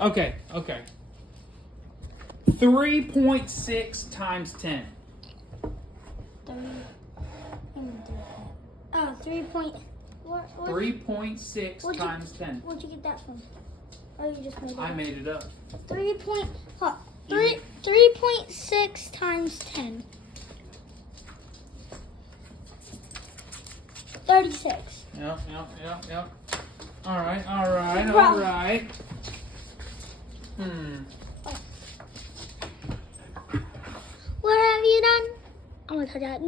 Okay. 3.6 times 10. 3 point. What? 3.6 times 10. Where'd you get that from? Or you just made it I up? made it up. 3.6 times 10. 36. Yep. All right. What have you done? I'm gonna touch that.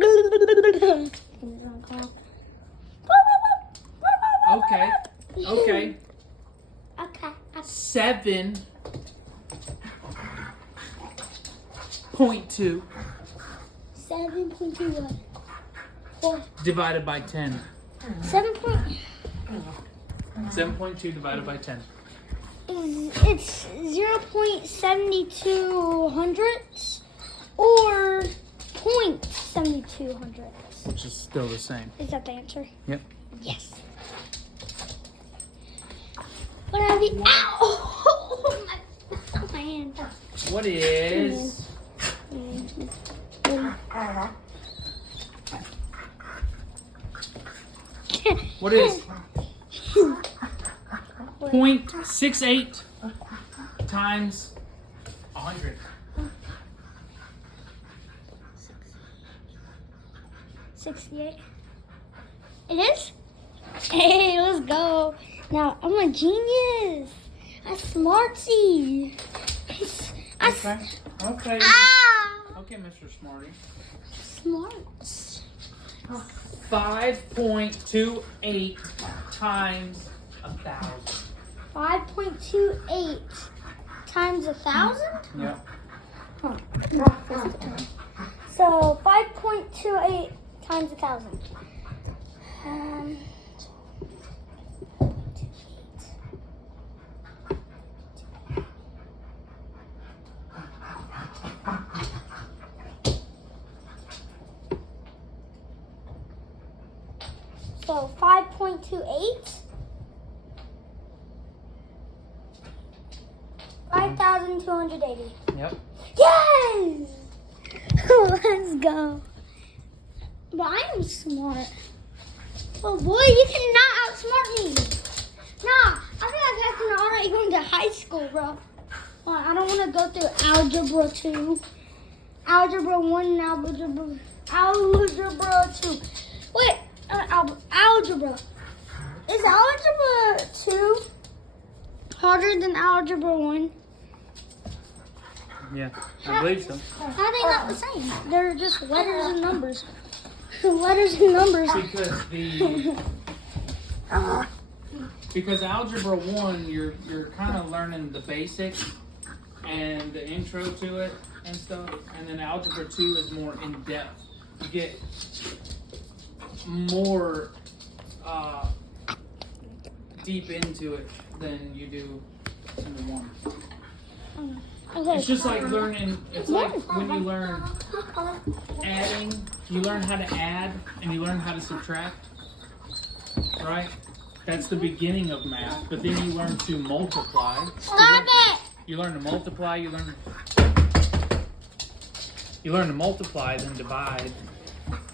Okay. Okay. 7.2 7.2 what? divided by 10. 7.2 divided by 10. It's 0.72 hundredths or 0.72 hundredths. Which is still the same. Is that the answer? Yep. Yes. What have you? Ow! My hand. What is What is 0.68 times 100? 68. It is? Hey, let's go. Now, I'm a genius. I'm smartsy. Okay. Ah! Okay, Mr. Smarty. Smarts. 5.28 times 1,000. 5.28 times 1,000? Yep. Huh. So 5.28 times 1,000. So 5.28. 5,280. Yep. Yes! Let's go. But I am smart. Oh boy, you cannot outsmart me. Nah, I feel like I can already go into high school, bro. Well, I don't want to go through algebra 2. Algebra 1 and algebra 2. Wait, algebra. Is algebra 2 harder than algebra 1? Yeah, I believe so. How are they not the same? They're just letters and numbers. Letters and numbers. Because algebra 1, you're kind of learning the basics and the intro to it and stuff, and then algebra 2 is more in depth. You get more deep into it than you do in the 1. Okay. It's just like learning. It's like when you learn adding, you learn how to add and you learn how to subtract, right? That's the beginning of math. But then you learn to multiply. Stop it! You learn to multiply. You learn to multiply, then divide.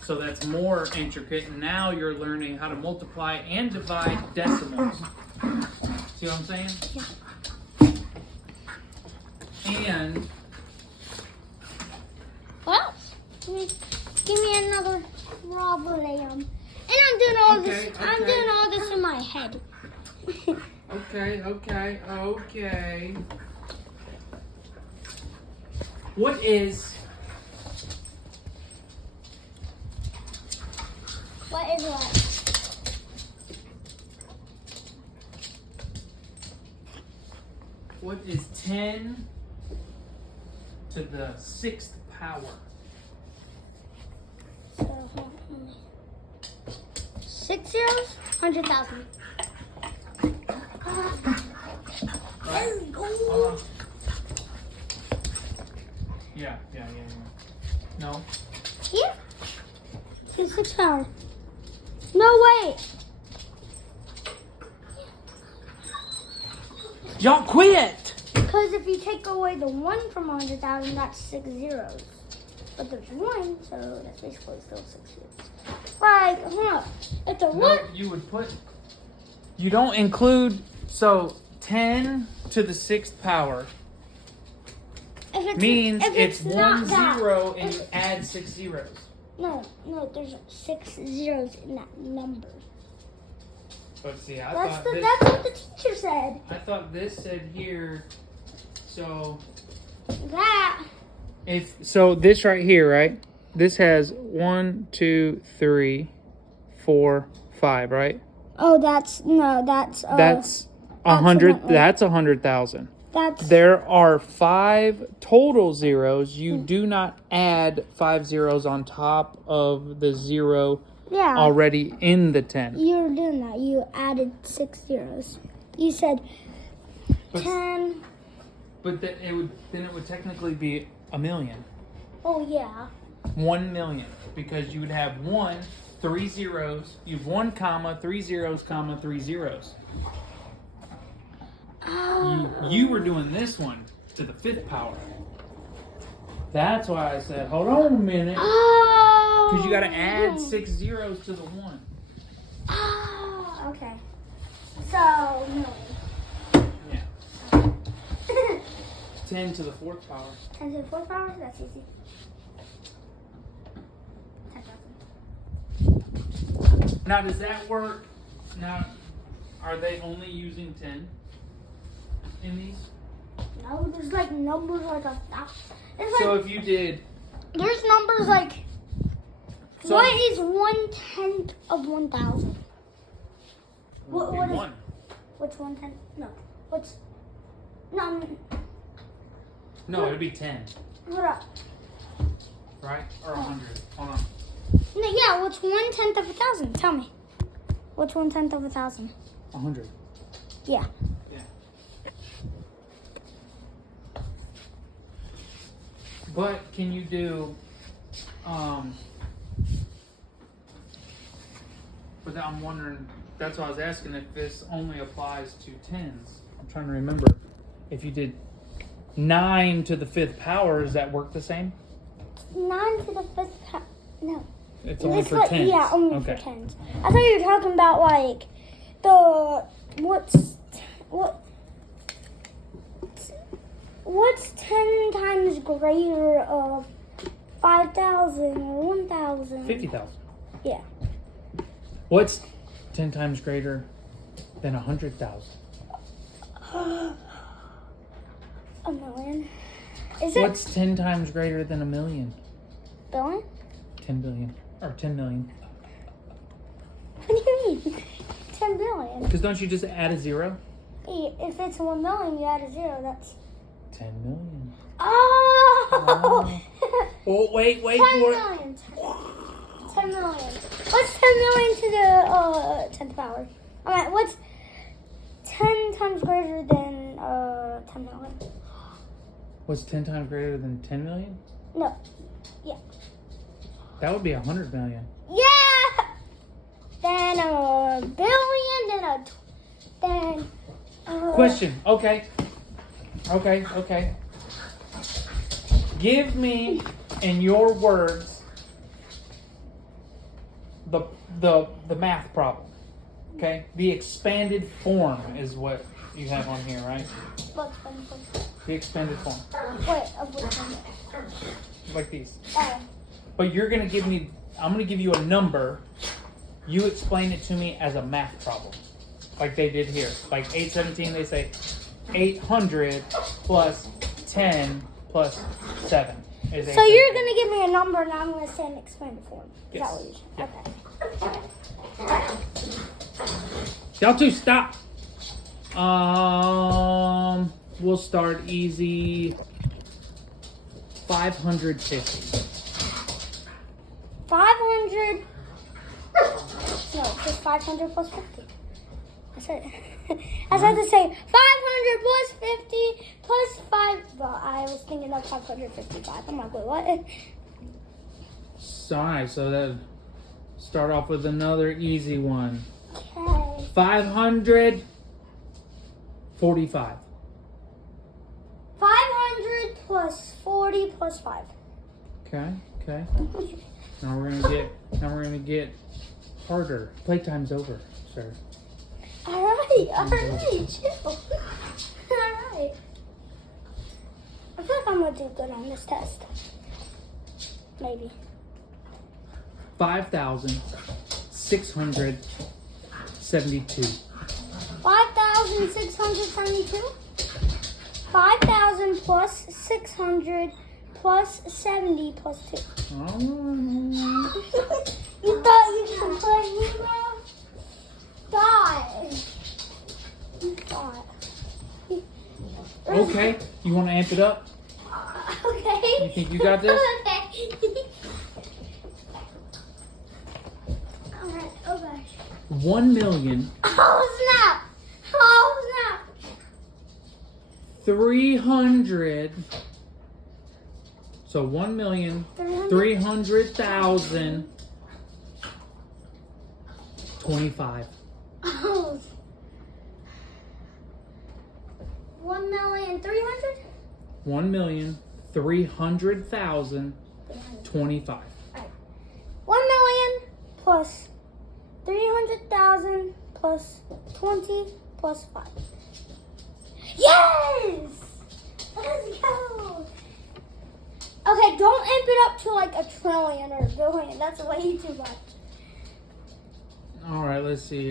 So that's more intricate. And now you're learning how to multiply and divide decimals. See what I'm saying? Yeah. And What else? Give me another problem. And I'm doing all this. Okay. I'm doing all this in my head. Okay. What is What is what? What is 10 to the 6th power? So, 6 zeros, 100,000. Right? Yeah. No. Here? To 6 power. No, wait. Y'all quit! Because if you take away the 1 from 100,000, that's 6 zeros. But there's 1, so that's basically still 6 zeros. Like, if the 1... No, you would put... You don't include... So, 10 to the 6th power means it's 1 0 and you add 6 zeros. No, there's 6 zeros in that number. But see, That's what the teacher said. I thought this said here... So... That... So this right here, right? This has 1, 2, 3, 4, 5, right? Oh, that's 100. That's 100,000. There are 5 total zeros. You do not add 5 zeros on top of the 0 already in the 10. You're doing that. You added 6 zeros. You said 10. But it would technically be a million. Oh yeah. 1 million, because you would have 3 zeros. You have 1 comma 3 zeros comma 3 zeros. You were doing this one to the 5th power. That's why I said, hold on a minute. Oh. Because you got to add 6 zeros to the 1. Oh, okay. So, million. Yeah. 10 to the 4th power. 10 to the 4th power? That's easy. 10,000. Now, does that work? Now, are they only using 10 in these? No, there's like numbers like a thousand. So if you did... There's numbers like... what is 1/10 of 1,000? What is... 1. What's 1/10? No. What's... No, it'd be 10. Hold up. Right? Or 100. Hold on. No, yeah, what's 1/10 of 1,000? Tell me. What's 1/10 of 1,000? 100. Yeah. Yeah. But can you do, but I'm wondering, that's why I was asking if this only applies to 10s. I'm trying to remember. If you did 9 to the 5th power, does that work the same? 9 to the 5th power. No. It's only for 10s. Yeah, only for 10s. I thought you were talking about like what's 10 times greater of 5,000 or 1,000? 50,000. Yeah. What's 10 times greater than 100,000? A million. What's 10 times greater than a million? Billion? 10 billion. Or 10 million. What do you mean? 10 billion. Because don't you just add a 0? If it's 1 million, you add a 0. That's 10 million. Oh! Oh, wait 10 for it. million. 10 million. What's 10 million to the 10th power? Alright, what's 10 times greater than 10 million? What's 10 times greater than 10 million? No. Yeah. That would be 100 million. Yeah! Then a billion, then Question. Okay. Give me, in your words, the math problem. Okay? The expanded form is what you have on here, right? What's The expanded form. Wait, of which one? Like these. Oh. But you're going to give me, I'm going to give you a number. You explain it to me as a math problem. Like they did here. Like 817, they say 800 plus 10 plus 7. So you're going to give me a number and I'm going to say an expanded form. Is Yes. that what you're saying? Yeah. Okay. Y'all two, stop. We'll start easy. 550. 500. No, just 500 plus 50. I said to say 500 plus 50 plus 5. Well, I was thinking of 555. I'm like, wait, what? Alright, so that start off with another easy one. Okay. 545. plus 40 plus 5. Okay. Now we're gonna get harder. Playtime's over, sir. Alright, chill. Alright. I feel like I'm gonna do good on this test. Maybe. 5,672. 5,672? 5,000 plus 600 plus 70 plus 2. Oh. You thought you could play me, bro? You thought. Okay, you want to amp it up? Okay. You think you got this? Okay. Alright, oh gosh. 1 million Oh snap! 300. So 1,300,000 25. Oh. 1,300,000? 1,300,000 25. 1 million plus 300,000 plus 20 plus 5. Yes! Let's go! Okay, don't amp it up to like a trillion or a billion. That's way too much. All right, let's see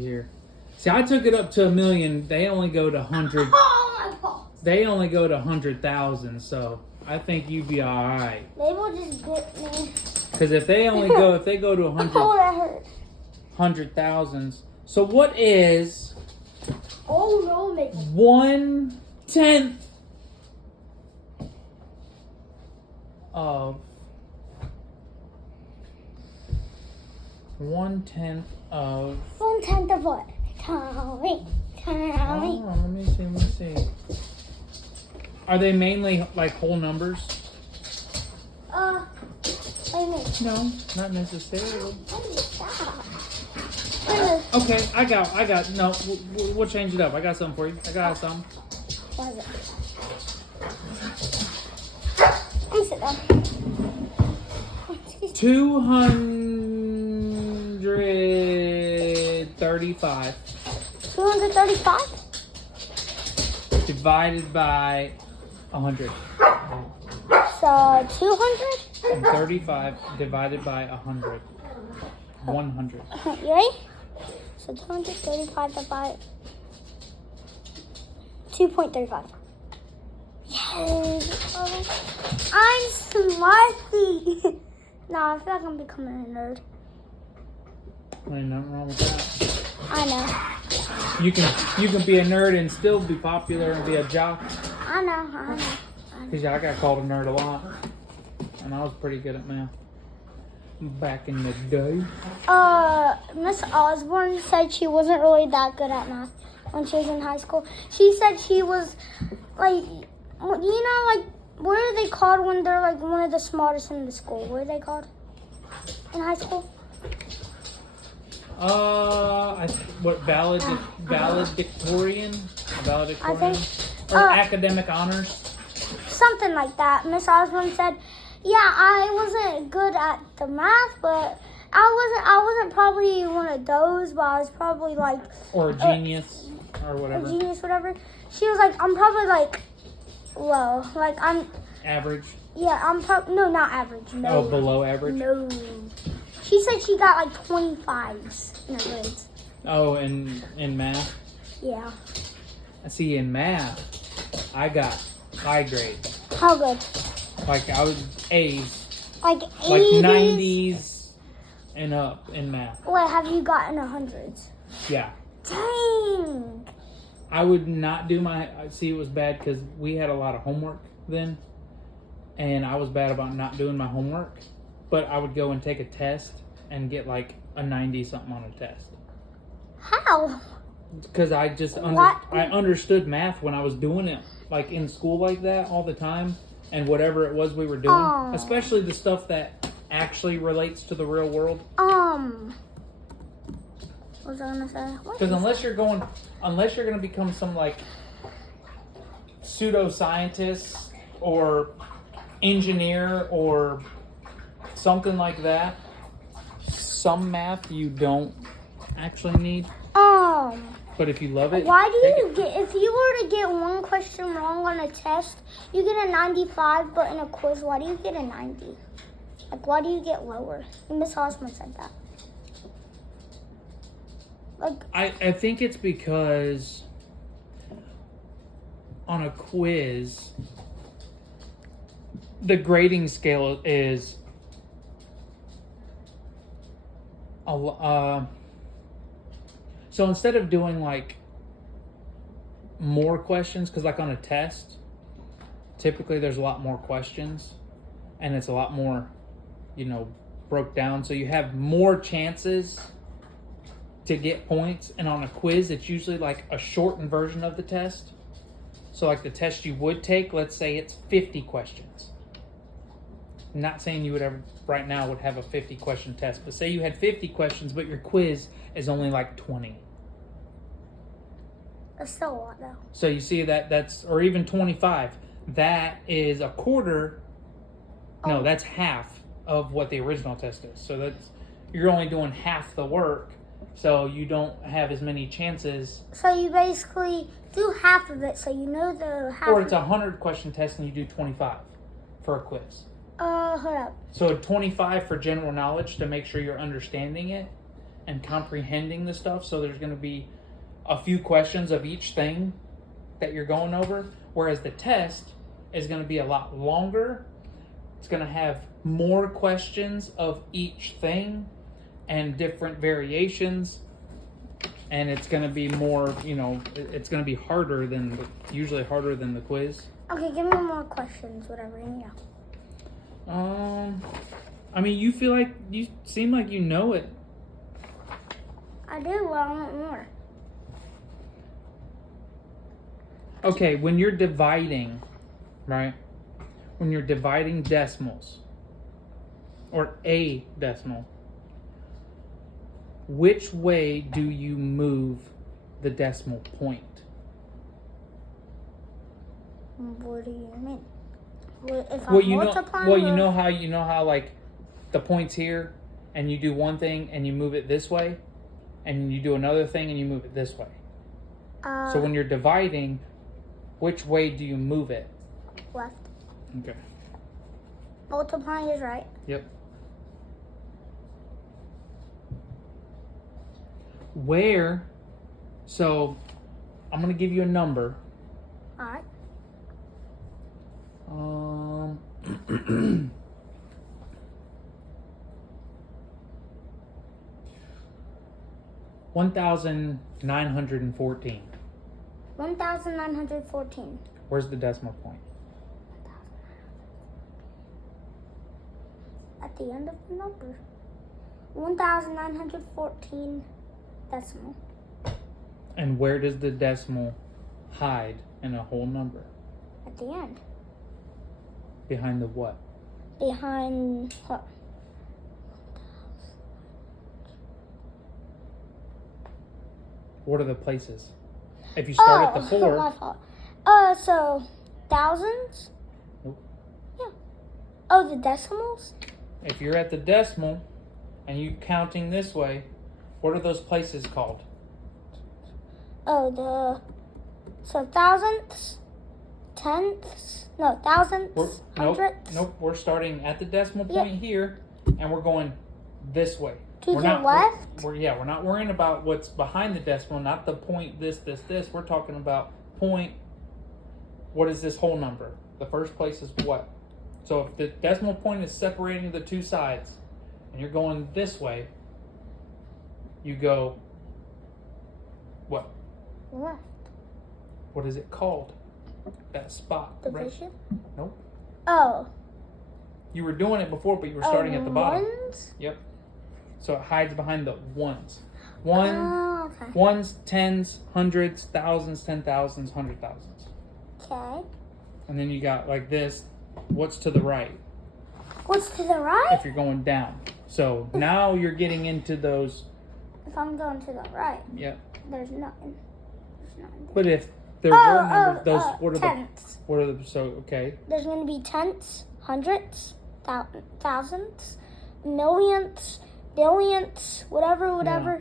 here. See, I took it up to 1 million. They only go to 100. Oh, my fault. They only go to 100,000. So I think you'd be all right. They will just get me. Because if they go to 100, Oh, that hurt. 100,000s. So what is Oh, no, make 1/10 of 1/10 of 1/10 of what? Tell me. let me see. Are they mainly like whole numbers? What do you mean? No, not necessarily. Stop. Okay, I got. No, we'll change it up. I got something for you. I got something. What is it? Let me sit down. 235 235? divided by 100. So 200? And 35 divided by 100. 100. You ready? So 235 divided 2.35. Yes! I'm smarty! Nah, I feel like I'm becoming a nerd. Ain't nothing wrong with that. I know. You can be a nerd and still be popular and be a jock. I know. Cause I got called a nerd a lot, and I was pretty good at math back in the day. Miss Osborne said she wasn't really that good at math when she was in high school. She said she was like, you know, like, what are they called when they're like one of the smartest in the school? What are they called in high school? Valedictorian? I think. Or academic honors? Something like that. Miss Osborne said, yeah, I wasn't good at the math, but I wasn't probably one of those, but I was probably like... Or a genius, or whatever. A genius, whatever. She was like, I'm probably like low. Like, I'm... Average? Yeah, I'm probably... No, not average. No. Oh, below average? No. She said she got like 25s in her grades. Oh, in math? Yeah. See, in math, I got high grades. How good? Like, I was A's. Like 80s? Like 90s and up in math. What, have you gotten 100s? Yeah. Dang. I would not do my... See, it was bad because we had a lot of homework then. And I was bad about not doing my homework. But I would go and take a test and get like a 90-something on a test. How? Because I just I understood math when I was doing it, like in school like that all the time, and whatever it was we were doing, especially the stuff that actually relates to the real world. What was I gonna say? Because unless you're gonna become some like pseudoscientist or engineer or something like that, some math you don't actually need. But if you love it, Why do you get, if you were to get one question wrong on a test, you get a 95, but in a quiz, why do you get a 90? Like, why do you get lower? Miss Osmond said that. Like, I think it's because on a quiz, the grading scale is so instead of doing like more questions, because like on a test, typically there's a lot more questions and it's a lot more, broke down. So you have more chances to get points. And on a quiz, it's usually like a shortened version of the test. So like the test you would take, let's say it's 50 questions. I'm not saying you would ever right now would have a 50 question test, but say you had 50 questions, but your quiz is only like 20. that's still a lot, though. So you see that's, or even 25, that is a quarter. No, that's half of what the original test is. So you're only doing half the work. So you don't have as many chances. So you basically do half of it, so you know the half. Or it's a 100 question test and you do 25 for a quiz. Hold up. So 25 for general knowledge to make sure you're understanding it and comprehending the stuff. So there's going to be a few questions of each thing that you're going over. Whereas the test is going to be a lot longer. It's going to have more questions of each thing and different variations. And it's going to be more, it's going to be usually harder than the quiz. Okay, give me more questions, whatever you know. You seem like you know it. I do, but I want more. Okay, when you're dividing, right? When you're dividing decimals, or a decimal, which way do you move the decimal point? What do you mean? If Well, I'm multiplying. you know how like the point's here, and you do one thing and you move it this way, and you do another thing and you move it this way. So when you're dividing, which way do you move it? Left. Okay. Multiplying is right. Yep. Where? So I'm gonna give you a number. All right. 1,914. 1,914. Where's the decimal point? At the end of the number. 1,914 decimal. And where does the decimal hide in a whole number? At the end. Behind the what? Behind what? What are the places? If you start at the 4. My fault. So thousands? Nope. Yeah. Oh, the decimals? If you're at the decimal and you counting this way, what are those places called? Oh, so thousandths, tenths, no, thousandths, hundredths. Nope. We're starting at the decimal point here, and we're going this way. To the left? We're not worrying about what's behind the decimal, not the point, this. We're talking about point. What is this whole number? The first place is what? So if the decimal point is separating the two sides, and you're going this way, you go what? Left. What is it called? That spot. Division? Right? Nope. Oh. You were doing it before, but you were starting at the bottom. Ones? Yep. So it hides behind the ones. One, okay. Ones, tens, hundreds, thousands, 10,000s, 100,000s. Okay. And then you got like this. What's to the right? What's to the right? If you're going down. So now you're getting into those. If I'm going to the right. Yep. There's nothing. There's nothing there. But if There were numbers. Those tenths. Okay. There's going to be tenths, hundredths, thousandths, millionths, billionths, whatever. Yeah.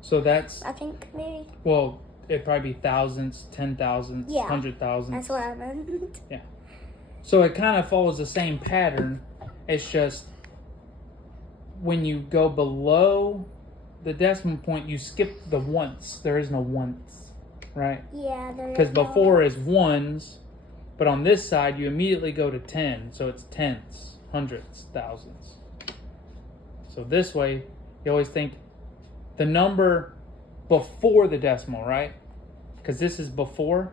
So that's, I think maybe. well, it'd probably be thousands, 10,000s, Yeah. 100,000s. That's what I meant. Yeah. So it kind of follows the same pattern. It's just when you go below the decimal point, you skip the once. There is no once, right? Yeah, there is. Because before is ones, but on this side you immediately go to 10, so it's tenths, hundredths, thousands. So this way, you always think the number before the decimal, right? Because this is before,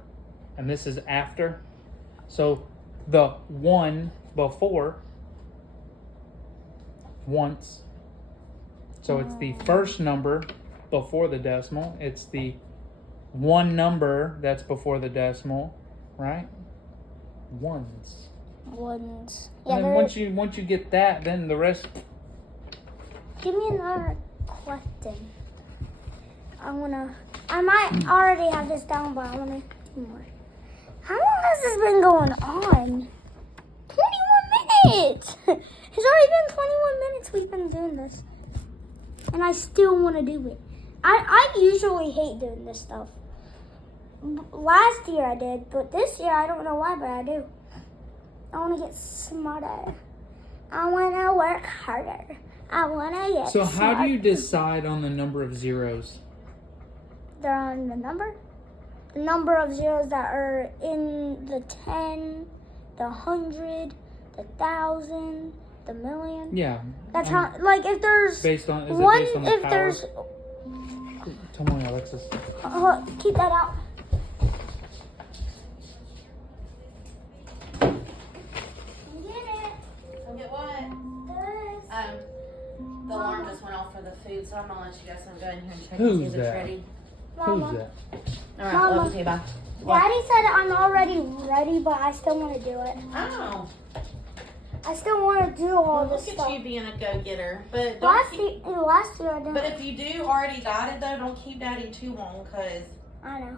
and this is after. So the one before, once. So it's the first number before the decimal. It's the one number that's before the decimal, right? Ones. Ones. And then once you get that, then the rest. Give me another question. I might already have this down, but I want to more. How long has this been going on? 21 minutes! It's already been 21 minutes we've been doing this. And I still want to do it. I usually hate doing this stuff. Last year I did, but this year I don't know why, but I do. I want to get smarter. I want to work harder. I want to get So how smarter. do you decide on the number of zeros? They're on the number. The number of zeros that are in the 10, the 100, the 1,000, the million. Yeah. That's how, like, if there's Based on, is one, it based on the if power? there's, Tell me, Alexis. keep that out. Get it. Get what? This. The alarm just went off for the food, so I'm gonna let you guys go in here and check Who's and see if it's that? ready. Mama. Who's that? All right, Mama. love you, bye. Daddy said I'm already ready, but I still want to do it. Oh, I still want to do all this look stuff. at you being a go-getter. But don't Last keep, year I didn't. but if you do already got it though, don't keep Daddy too long, cause I know.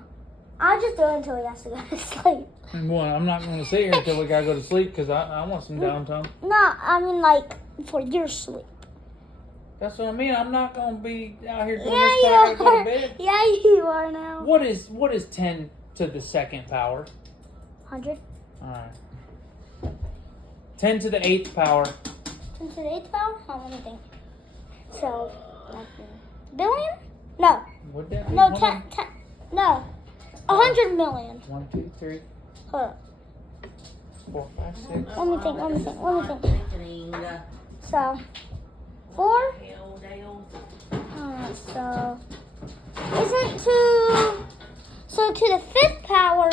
I'll just do it until he has to go to sleep. And one, I'm not going to sit here until we got to go to sleep because I want some downtime. No, I mean like for your sleep. That's what I mean. I'm not going to be out here doing Yeah, this till I gotta go to bed. Yeah, you are now. What is 10 to the second power? 100. All right. 10 to the 8th power. 10 to the 8th power? Oh, let me think. So, billion? No. Would that be? No, Hold 10, on. 10. No. 100 million. 1, 2, 3, Hold up. 4, 5, 6. Let me think, let me think, let me think. Thinking, So, 4? hell, Dale. So, isn't to... So, to the 5th power,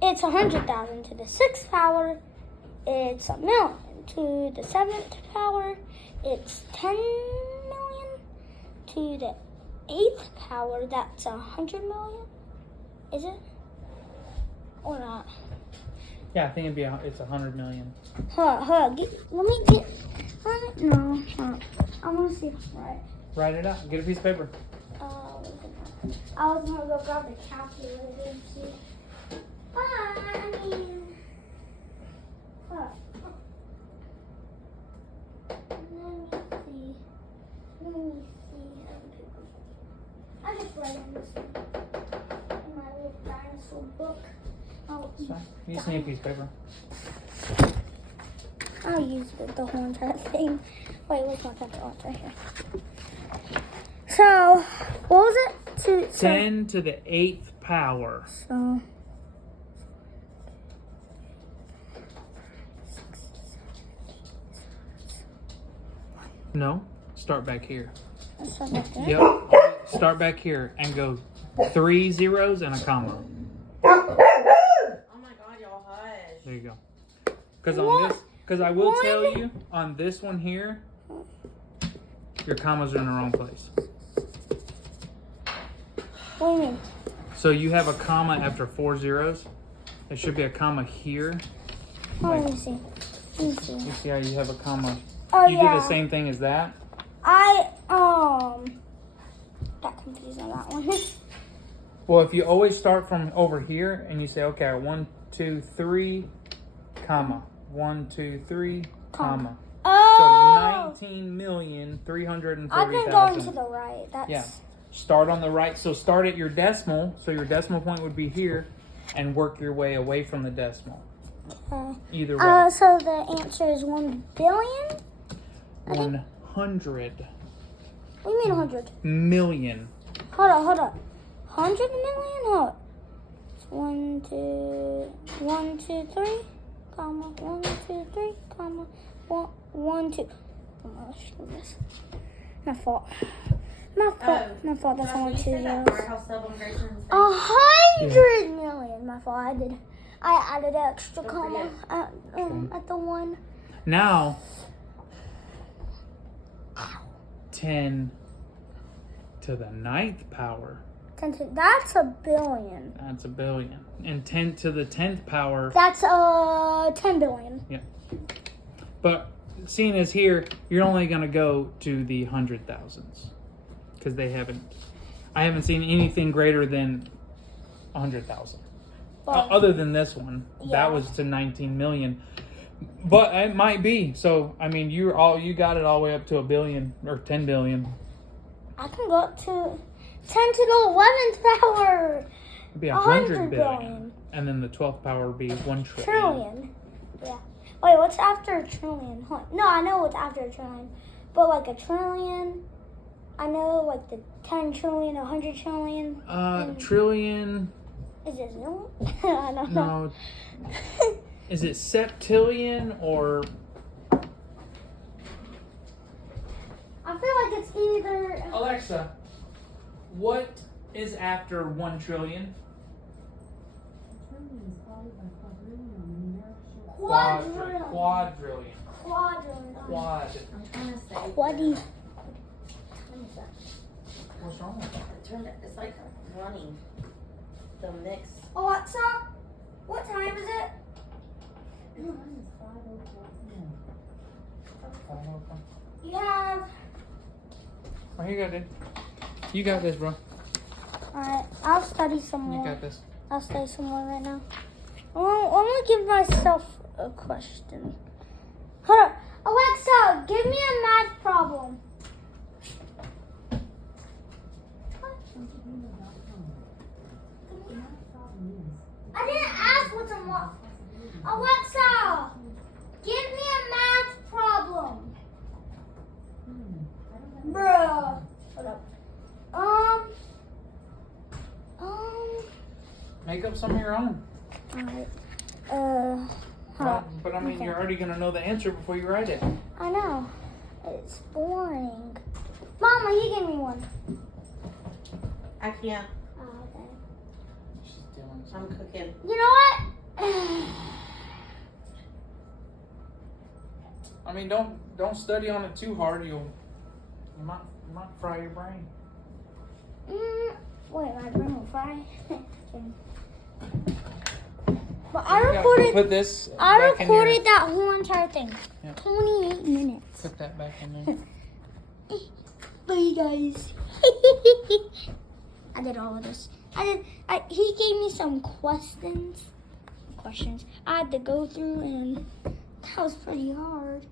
it's 100,000. To the 6th power, it's a million. To the 7th power, it's 10 million. To the 8th power, that's 100 million. Is it? Or not? Yeah, I think it's 100 million. Hold on. Let me get... No, I want to see if it's right. Write it out. Get a piece of paper. I was going to go grab the calculator and see. But, I mean... What? Let me see. I just read in this one. In my little dinosaur book. It's fine. You just need a piece of paper. I'll use the whole entire thing. Wait, where's my pencil? Oh, it's right here. So, what was it? 10 to the 8th power. So, No. Start back here. let's start back there. Yep. Start back here and go 3 zeros and a comma. Oh my God, y'all hush. There you go. Because I will tell you, on this one here, your commas are in the wrong place. What do you mean? So you have a comma after 4 zeros. There should be a comma here. Oh, let me see. Let me see. You see how you have a comma? Oh, You yeah. do the same thing as that. I got confused on that one. Well, if you always start from over here and you say, okay, 1, 2, 3, comma, 1, 2, 3, comma. So Oh! 19,330,000. I've been going to the right. That's Yeah. Start on the right. So start at your decimal. So your decimal point would be here, and work your way away from the decimal. Either way. So the answer is 1 billion? 100 What do you mean 100? million. Hold on. 100 million? Hold on. 1, 2, 3, comma, 1, 2, 3, comma, 1, 2. Oh my gosh, goodness. My fault. My fault. That's only 2 zeros. 100 million. My fault. I added an extra comma at the 1. Now, 10 to the 9th power. That's a billion. That's a billion. And 10 to the 10th power. That's 10 billion. Yeah. But seeing as here, you're only going to go to the 100,000s. Because I haven't seen anything greater than 100,000. Other than this one. Yeah. That was to 19 million. But it might be. So, I mean, you got it all the way up to a billion or 10 billion. I can go up to 10 to the 11th power. It'd be 100 billion. billion. And then the 12th power would be 1 trillion. Trillion. Yeah. Wait, what's after a trillion? No, I know what's after a trillion. But like a trillion, I know like the 10 trillion, 100 trillion. Trillion. Is it zillion? I don't know. No. Is it septillion or... I feel like it's either... Alexa, what is after 1 trillion? Quadrillion. Quadrillion. Quadrillion. Quad. I'm trying to say. Quaddy. What's wrong with that? It's like running the mix. Alexa, what time is it? You have... Oh, here you go, dude. You got this, bro. Alright, I'll study some You more. got this. I'll study some more right now. I'm gonna give myself a question. Hold on. Alexa, give me a math problem. I didn't ask what's a math. Alexa, give me a math problem. Bruh. Hold up. Make up some of your own. Alright. Huh. But I mean, Okay. you're already going to know the answer before you write it. I know. It's boring. Mama, you give me one. I can't. Oh, okay. She's doing I'm something. cooking. You know what? I mean, don't study on it too hard. You might fry your brain. Wait, my brain will fry. But I You gotta recorded. Put this. I back in your- recorded that whole entire thing. Yeah. 28 minutes. Put that back in there. Bye, guys. I did all of this. He gave me some questions. I had to go through, and that was pretty hard.